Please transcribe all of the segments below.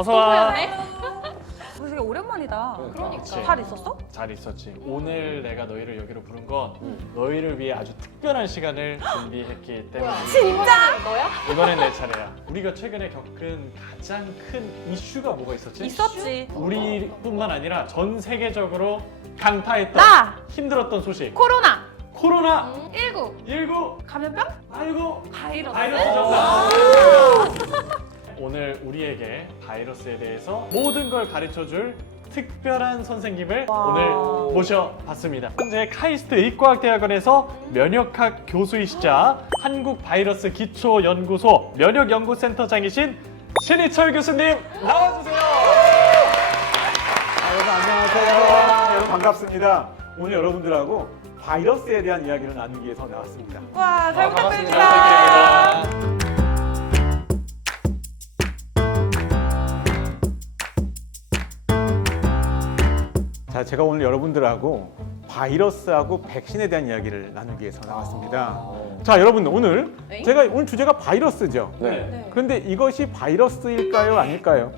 어서 와. 되게 오랜만이다. 그러니까. 잘 있었어? 잘 있었지. 오늘 내가 너희를 여기로 부른 건 너희를 위해 아주 특별한 시간을 준비했기 때문이야. 진짜? 너야? 이번엔 내 차례야. 우리가 최근에 겪은 가장 큰 이슈가 뭐가 있었지? 있었지. 우리뿐만 아니라 전 세계적으로 강타했던 나! 힘들었던 소식. 코로나! 코로나 19! 19. 감염병? 아이고 바이러스? 바이러스 정답. 오늘 우리에게 바이러스에 대해서 모든 걸 가르쳐줄 특별한 선생님을 와. 오늘 모셔봤습니다. 현재 카이스트 의과학대학원에서 면역학 교수이시자 한국바이러스기초연구소 면역연구센터장이신 신희철 교수님 나와주세요. 여러분 안녕하세요. 여러분 반갑습니다. 오늘 여러분들하고 바이러스에 대한 이야기를 나누기 위해서 나왔습니다. 와, 잘 반갑습니다. 부탁드립니다. 자, 제가 오늘 여러분들하고 바이러스하고 백신에 대한 이야기를 나누기 위해서 나왔습니다. 자, 여러분 오늘 제가 오늘 주제가 바이러스죠. 네. 그런데 이것이 바이러스일까요, 아닐까요?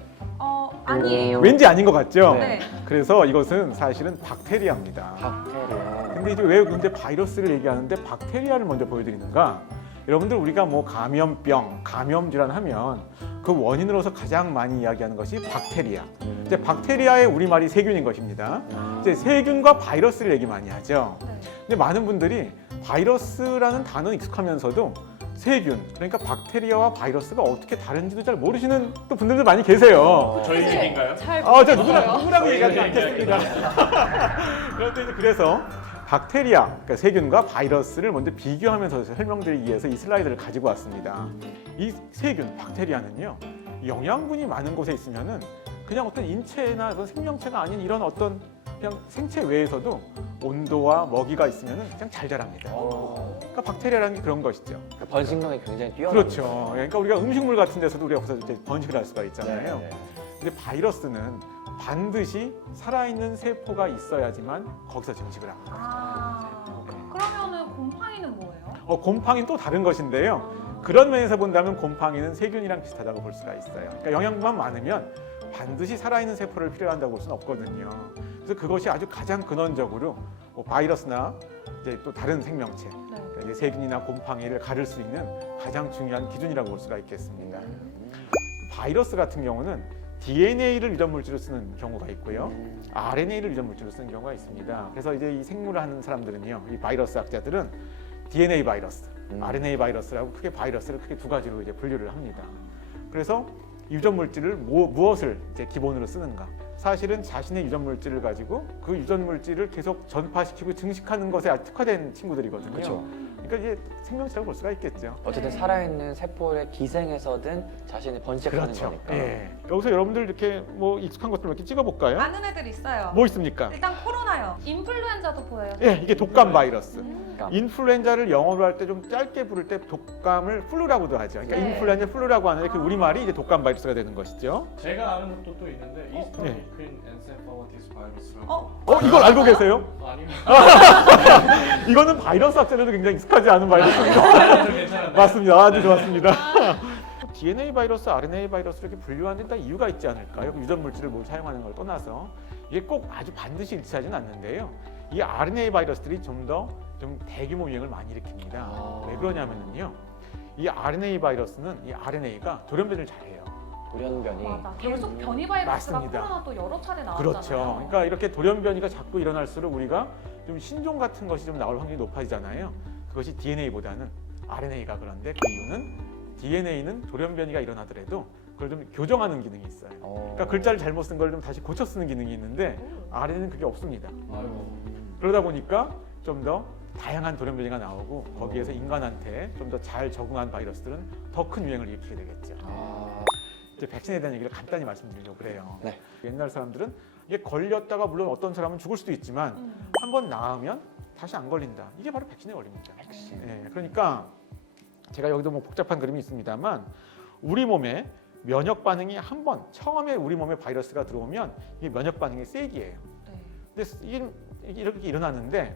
아니에요. 왠지 아닌 것 같죠? 네. 그래서 이것은 사실은 박테리아입니다. 박테리아. 근데 이제 왜 근데 바이러스를 얘기하는데 박테리아를 먼저 보여드리는가? 여러분들 우리가 뭐 감염병, 감염질환 하면 그 원인으로서 가장 많이 이야기하는 것이 박테리아. 이제 박테리아의 우리말이 세균인 것입니다. 이제 세균과 바이러스를 얘기 많이 하죠. 네. 근데 많은 분들이 바이러스라는 단어는 익숙하면서도 세균, 그러니까 박테리아와 바이러스가 어떻게 다른지도 잘 모르시는 또 분들도 많이 계세요. 저희 얘기인가요? 잘 저 누구라고 얘기하지 저희 않겠습니다. 그런데 이제 그래서 박테리아, 그러니까 세균과 바이러스를 먼저 비교하면서 설명드리기 위해서 이 슬라이드를 가지고 왔습니다. 이 세균, 박테리아는요, 영양분이 많은 곳에 있으면은 그냥 어떤 인체나 어떤 생명체가 아닌 이런 어떤 그냥 생체 외에서도 온도와 먹이가 있으면은 그냥 잘 자랍니다. 그러니까 박테리아라는 게 그런 것이죠. 번식력이 굉장히 뛰어나요. 그렇죠. 그러니까 우리가 음식물 같은 데서도 우리가 거기서 이제 번식을 할 수가 있잖아요. 네. 근데 바이러스는 반드시 살아있는 세포가 있어야지만 거기서 증식을 합니다. 그러면은 곰팡이는 뭐예요? 곰팡이는 또 다른 것인데요. 그런 면에서 본다면 곰팡이는 세균이랑 비슷하다고 볼 수가 있어요. 그러니까 영양분만 많으면 반드시 살아있는 세포를 필요한다고 볼 수는 없거든요. 그래서 그것이 아주 가장 근원적으로 뭐 바이러스나 이제 또 다른 생명체, 그러니까 이제 세균이나 곰팡이를 가를 수 있는 가장 중요한 기준이라고 볼 수가 있겠습니다. 바이러스 같은 경우는 DNA를 유전 물질로 쓰는 경우가 있고요. RNA를 유전 물질로 쓰는 경우가 있습니다. 그래서 이제 이 생물을 하는 사람들은요, 이 바이러스 학자들은 DNA 바이러스, RNA 바이러스라고 크게 바이러스를 크게 두 가지로 이제 분류를 합니다. 그래서 유전 물질을 무엇을 이제 기본으로 쓰는가? 사실은 자신의 유전 물질을 가지고 그 유전 물질을 계속 전파시키고 증식하는 것에 아주 특화된 친구들이거든요. 그렇죠. 그러니까 이게 생명체라고 볼 수가 있겠죠. 어쨌든 살아있는 세포의 기생에서든 자신이 번식하는 그렇죠. 거니까. 예. 여기서 여러분들 이렇게 뭐 익숙한 것들 이렇게 찍어볼까요? 아는 애들 있어요. 뭐 있습니까? 일단 코로나요. 인플루엔자도 보여요. 예, 이게 독감 바이러스. 그러니까 인플루엔자를 영어로 할 때 좀 짧게 부를 때 독감을 플루라고도 하죠. 그러니까 네. 인플루엔자 플루라고 하는데 그 우리말이 이제 독감 바이러스가 되는 것이죠. 제가 아는 것도 또 있는데 네. 이스터리퀸 엔세팔리티스 바이러스라고. 이걸 알고 계세요? 아니면 이거는 바이러스 학자들도 굉장히 익숙하지 않은 바이러스입니다. 괜찮은데. 맞습니다. 아주 좋았습니다. DNA 바이러스, RNA 바이러스 이렇게 분류하는 데 다 이유가 있지 않을까요? 유전 물질을 뭘 사용하는 걸 떠나서 이게 꼭 아주 반드시 일치하지는 않는데요. 이 RNA 바이러스들이 좀 더 좀 대규모 유행을 많이 일으킵니다. 왜 그러냐면요, 이 RNA 바이러스는 이 RNA가 돌연변이를 잘해요. 돌연변이. 맞아. 계속 변이 바이러스가 맞습니다. 코로나도 여러 차례 나왔잖아요. 그렇죠. 그러니까 이렇게 돌연변이가 자꾸 일어날수록 우리가 좀 신종 같은 것이 좀 나올 확률이 높아지잖아요. 그것이 DNA보다는 RNA가 그런데 그 이유는 DNA는 돌연변이가 일어나더라도 그걸 좀 교정하는 기능이 있어요. 그러니까 글자를 잘못 쓴 걸 좀 다시 고쳐 쓰는 기능이 있는데 RNA는 그게 없습니다. 그러다 보니까 좀 더 다양한 돌연변이가 나오고 거기에서 인간한테 좀 더 잘 적응한 바이러스들은 더 큰 유행을 일으키게 되겠죠. 이제 백신에 대한 얘기를 간단히 말씀드리려고 그래요. 네. 옛날 사람들은 이게 걸렸다가 물론 어떤 사람은 죽을 수도 있지만 한 번 나으면 다시 안 걸린다. 이게 바로 백신에 걸립니다. 백신. 그러니까 제가 여기도 뭐 복잡한 그림이 있습니다만 우리 몸에 면역 반응이 한 번 처음에 우리 몸에 바이러스가 들어오면 이게 면역 반응이 세기예요. 근데 이게 이렇게 일어나는데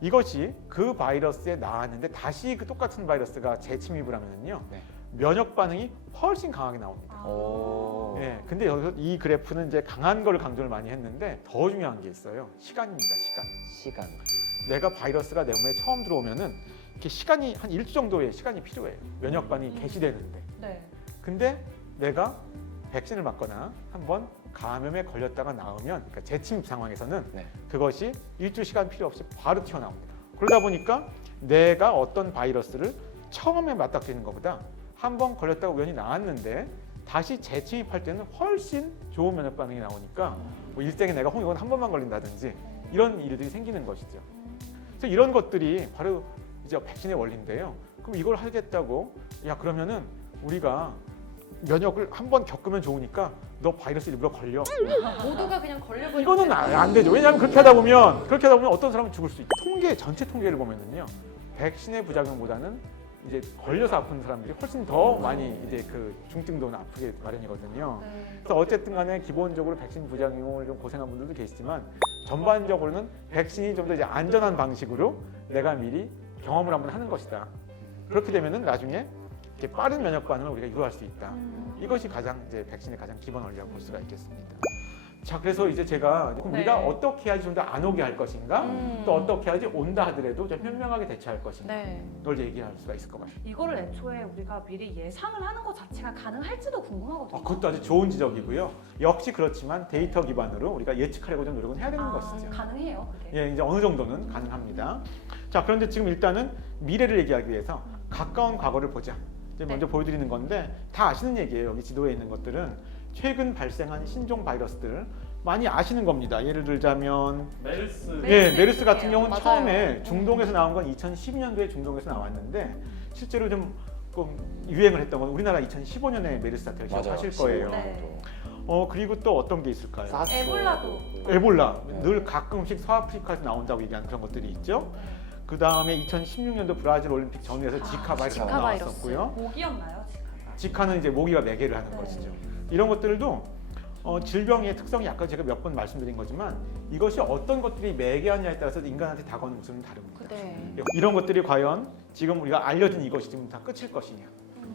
이것이 그 바이러스에 나왔는데 다시 그 똑같은 바이러스가 재침입을 하면요, 네. 면역 반응이 훨씬 강하게 나옵니다. 예, 근데 여기서 이 그래프는 이제 강한 걸 강조를 많이 했는데 더 중요한 게 있어요. 시간입니다. 시간. 내가 바이러스가 내 몸에 처음 들어오면은 이렇게 시간이 한 1주 정도의 시간이 필요해요. 면역반이 개시되는데. 네. 근데 내가 백신을 맞거나 한번 감염에 걸렸다가 나오면, 그러니까 재침 상황에서는 네. 그것이 1주 시간 필요 없이 바로 튀어나옵니다. 그러다 보니까 내가 어떤 바이러스를 처음에 맞닥뜨리는 것보다 한번 걸렸다가 우연히 나왔는데 다시 재침입할 때는 훨씬 좋은 면역 반응이 나오니까 뭐 일생에 내가 홍역은 한 번만 걸린다든지 이런 일들이 생기는 것이죠. 그래서 이런 것들이 바로 이제 백신의 원리인데요. 그럼 이걸 하겠다고, 야 그러면은 우리가 면역을 한 번 겪으면 좋으니까 너 바이러스 일부러 걸려. 모두가 그냥 걸려버리면 이거는 안 되죠. 왜냐하면 그렇게 하다 보면 어떤 사람은 죽을 수 있고, 전체 통계를 보면은요, 백신의 부작용보다는 이제 걸려서 아픈 사람들이 훨씬 더 많이 이제 그 중증도는 아프게 마련이거든요. 네. 그래서 어쨌든 간에 기본적으로 백신 부작용을 좀 고생한 분들도 계시지만 전반적으로는 백신이 좀 더 이제 안전한 방식으로 내가 미리 경험을 한번 하는 것이다. 그렇게 되면은 나중에 이렇게 빠른 면역 반응을 우리가 유도할 수 있다. 이것이 가장 이제 백신의 가장 기본 원리라고 볼 수가 있겠습니다. 자, 그래서 이제 제가 그럼 우리가 네. 어떻게 해야지 좀 더 안 오게 할 것인가, 또 어떻게 해야지 온다 하더라도 좀 현명하게 대처할 것인가, 네. 이걸 얘기할 수가 있을 것 같아요. 이거를 애초에 우리가 미리 예상을 하는 것 자체가 가능할지도 궁금하거든요. 그것도 아주 좋은 지적이고요. 역시 그렇지만 데이터 기반으로 우리가 예측하려고 좀 노력은 해야 되는 것이죠. 가능해요, 그게. 예, 이제 어느 정도는 가능합니다. 자, 그런데 지금 일단은 미래를 얘기하기 위해서 가까운 과거를 보자. 이제 먼저 보여드리는 건데 다 아시는 얘기예요. 여기 지도에 있는 것들은 최근 발생한 신종 바이러스들 많이 아시는 겁니다. 예를 들자면 메르스. 메르스 같은 경우는 맞아요. 처음에 중동에서 나온 건 2012년도에 중동에서 나왔는데 실제로 좀 유행을 했던 건 우리나라 2015년에 메르스 사태를 기억하실 거예요. 네. 그리고 또 어떤 게 있을까요? 사스. 에볼라도. 에볼라. 네. 늘 가끔씩 서아프리카에서 나온다고 얘기하는 그런 것들이 있죠. 그 다음에 2016년도 브라질 올림픽 전후에서 지카 바이러스가 지카 나왔었고요. 모기였나요, 지카가? 지카는 이제 모기가 매개를 하는 네. 것이죠. 이런 것들도 질병의 특성이 아까 제가 몇 번 말씀드린 거지만 이것이 어떤 것들이 매개하느냐에 따라서 인간한테 다가오는 모습은 다릅니다. 네. 이런 것들이 과연 지금 우리가 알려진 이것이 지금 다 끝일 것이냐?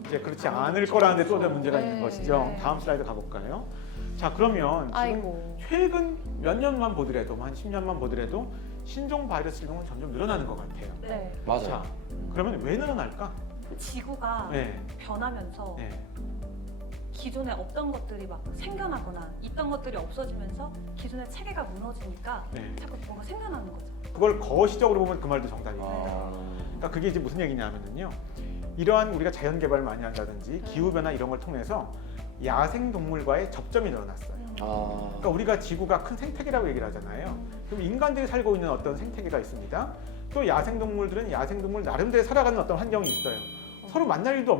이제 그렇지 않을 거라는데 또 다른 문제가 있는 네. 것이죠. 네. 다음 슬라이드 가볼까요? 자, 그러면 지금 아이고. 최근 몇 년만 보더라도 한 10년만 보더라도 신종 바이러스 질병은 점점 늘어나는 것 같아요. 네. 맞아요. 자, 그러면 왜 늘어날까? 지구가 네, 변하면서 네. 기존에 없던 것들이 막 생겨나거나 있던 것들이 없어지면서 기존의 체계가 무너지니까 네. 자꾸 뭔가 생겨나는 거죠. 그걸 거시적으로 보면 그 말도 정답입니다. 아, 그러니까 그게 이제 무슨 얘기냐면요. 이러한 우리가 자연 개발을 많이 한다든지 기후 변화 이런 걸 통해서 야생 동물과의 접점이 늘어났어요. 아, 그러니까 우리가 지구가 큰 생태계라고 얘기를 하잖아요. 그럼 인간들이 살고 있는 어떤 생태계가 있습니다. 또 야생 동물들은 야생 동물 나름대로 살아가는 어떤 환경이 있어요. 서로 만날 일도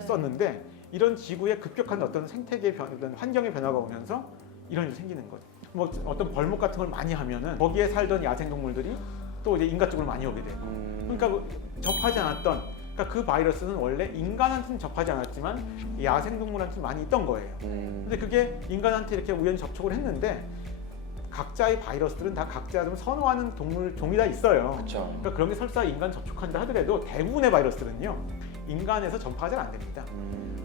없었는데 이런 지구의 급격한 어떤 생태계 어떤 환경의 변화가 오면서 이런 일이 생기는 거죠. 뭐 어떤 벌목 같은 걸 많이 하면은 거기에 살던 야생 동물들이 또 이제 인간 쪽으로 많이 오게 돼요. 그러니까 접하지 않았던, 그러니까 그 바이러스는 원래 인간한테는 접하지 않았지만 야생 동물한테는 많이 있던 거예요. 근데 그게 인간한테 이렇게 우연히 접촉을 했는데 각자의 바이러스들은 다 각자 좀 선호하는 동물 종이 다 있어요. 그렇죠. 그러니까 그런 게 설사 인간 접촉한다 하더라도 대부분의 바이러스는요 인간에서 전파가 잘 안 됩니다.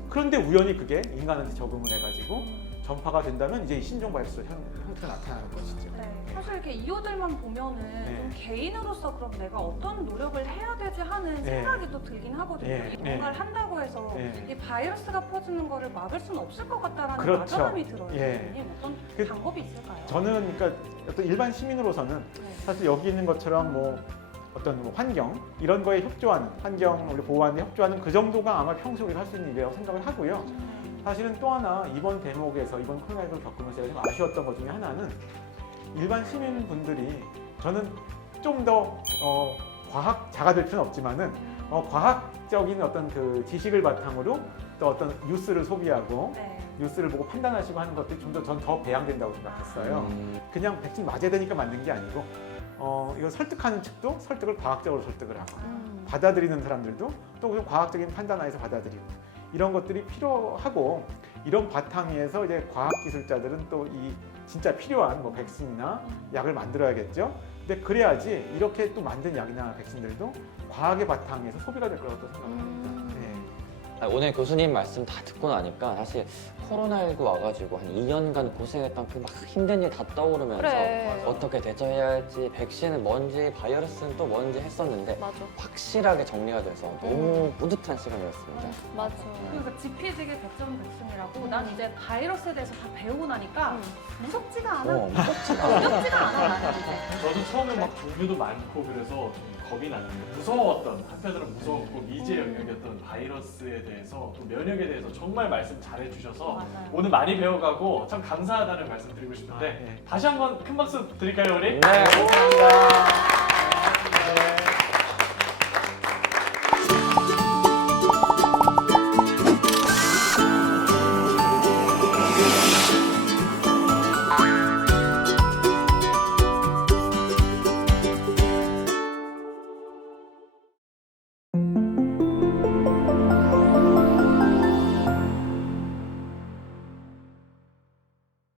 그런데 우연히 그게 인간한테 적응을 해가지고 전파가 된다면 이제 신종 바이러스 형태가 나타나는 것이죠. 네. 사실 이렇게 이호들만 보면은 좀 개인으로서 그럼 내가 어떤 노력을 해야 되지 하는 생각이 또 들긴 하거든요. 네. 이 뭔가를 한다고 해서 네. 이 바이러스가 퍼지는 거를 막을 수는 없을 것 같다라는 그렇죠. 막연함이 들어요. 예. 선생님. 어떤 그- 방법이 있을까요? 저는 그러니까 어떤 일반 시민으로서는 네. 사실 여기 있는 것처럼 뭐 어떤 뭐 환경 이런 거에 협조하는 환경을 보호하는 데 협조하는 그 정도가 아마 평소에 우리가 할 수 있는 일이라고 생각을 하고요. 사실은 또 하나 이번 대목에서 이번 코로나19를 겪으면서 제가 좀 아쉬웠던 것 중에 하나는 일반 시민분들이 저는 좀 더 과학자가 될 필요는 없지만은 과학적인 어떤 그 지식을 바탕으로 또 어떤 뉴스를 소비하고 네. 뉴스를 보고 판단하시고 하는 것들이 좀 더 전 더 배양된다고 생각했어요. 그냥 백신 맞아야 되니까 맞는 게 아니고 이거 설득하는 측도 설득을 과학적으로 설득을 하고 받아들이는 사람들도 또 좀 과학적인 판단하에서 받아들이고 이런 것들이 필요하고 이런 바탕에서 이제 과학기술자들은 또 이 진짜 필요한 뭐 백신이나 약을 만들어야겠죠. 근데 그래야지 이렇게 또 만든 약이나 백신들도 과학의 바탕에서 소비가 될 거라고 또 생각합니다. 네. 오늘 교수님 말씀 다 듣고 나니까 사실 코로나19 와가지고 한 2년간 고생했던 그 막 힘든 일 다 떠오르면서 그래. 어떻게 대처해야 할지, 백신은 뭔지, 바이러스는 또 뭔지 했었는데 맞아. 확실하게 정리가 돼서 너무 뿌듯한 시간이었습니다. 맞아. 그러니까 지피지기 백전 백승이라고 난 이제 바이러스에 대해서 다 배우고 나니까 무섭지가 않아. 무섭지가 않아. 두렵지가 않아 나는 이제. 저도 처음에 막 종류도 많고 그래서 좀 겁이 났는데 무서웠던 한편으로는 무서웠고 미지의 영역이었던 바이러스에 대해서 또 면역에 대해서 정말 말씀 잘해주셔서 맞아요. 오늘 많이 배워가고 참 감사하다는 말씀 드리고 싶은데 다시 한번 큰 박수 드릴까요 우리? 네, 감사합니다.